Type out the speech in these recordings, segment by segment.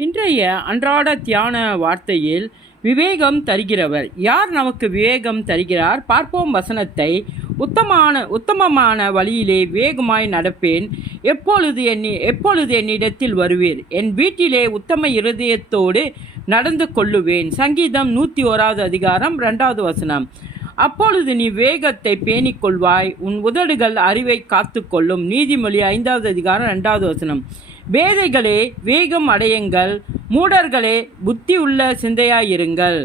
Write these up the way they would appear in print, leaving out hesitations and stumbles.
இன்றைய அன்றாட தியான வார்த்தையில் விவேகம் தருகிறவர் யார்? நமக்கு விவேகம் தருகிறார். பார்ப்போம் வசனத்தை. உத்தமமான வழியிலே வேகமாய் நடப்பேன். எப்பொழுது என்னிடத்தில் வருவீர்? என் வீட்டிலே உத்தம இருதயத்தோடு நடந்து கொள்ளுவேன். சங்கீதம் 101 அதிகாரம் 2 வசனம். அப்பொழுது நீ வேகத்தை பேணிக் கொள்வாய், உன் உதடுகள் அறிவை காத்து கொள்ளும். நீதிமொழி 5 அதிகாரம் 2 வசனம். பேதைகளே வேகம் அடையுங்கள், மூடர்களே புத்தி உள்ள சிந்தையாயிருங்கள்.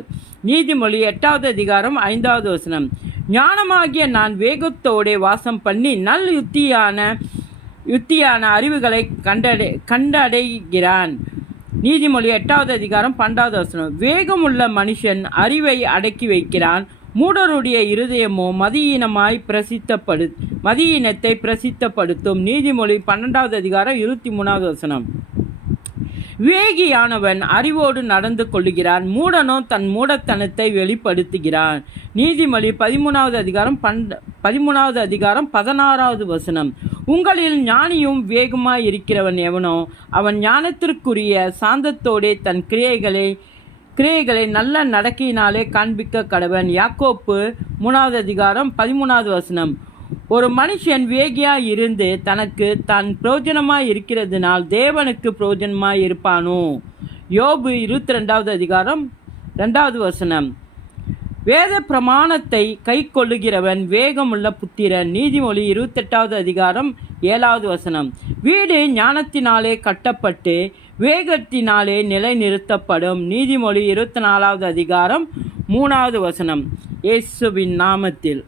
நீதிமொழி 8 அதிகாரம் 5 வசனம். ஞானமாகிய நான் வேகத்தோടെ வாசம் பண்ணி நல் யுத்தியான அறிவுகளை கண்டடைகிறான். நீதிமொழி 8 அதிகாரம் 12 வசனம். வேகமுள்ள மனுஷன் அறிவை அடக்கி வைக்கிறான், மூடருடைய இருதயமோ மதியீனத்தை பிரசித்தப்படுத்தும். நீதிமொழி 12 அதிகாரம் 23 வசனம். விவேகியானவன் அறிவோடு நடந்து கொள்ளுகிறான், மூடனோ தன் மூடத்தனத்தை வெளிப்படுத்துகிறான். நீதிமொழி 13 அதிகாரம் 16 வசனம். உங்களில் ஞானியும் வேகமாய் இருக்கிறவன் எவனோ அவன் ஞானத்திற்குரிய சாந்தத்தோடே தன் கிரியைகளை நல்ல நடக்கையினாலே காண்பிக்க கடவன். யாக்கோப்பு 3 அதிகாரம் 13 வசனம். ஒரு மனுஷன் வேகியாய் இருந்து தனக்கு தான் பிரயோஜனமாய் இருக்கிறதுனால் தேவனுக்கு பிரயோஜனமாய் இருப்பானோ? யோபு 22 அதிகாரம் 2 வசனம். வேத பிரமாணத்தை கை கொள்ளுகிறவன் வேகமுள்ள புத்திரன். நீதிமொழி 28 அதிகாரம் 7 வசனம். வீடு ஞானத்தினாலே கட்டப்பட்டு வேகத்தினாலே நிலை நிறுத்தப்படும். நீதிமொழி 24 அதிகாரம் 3 வசனம். இயேசுவின் நாமத்தில்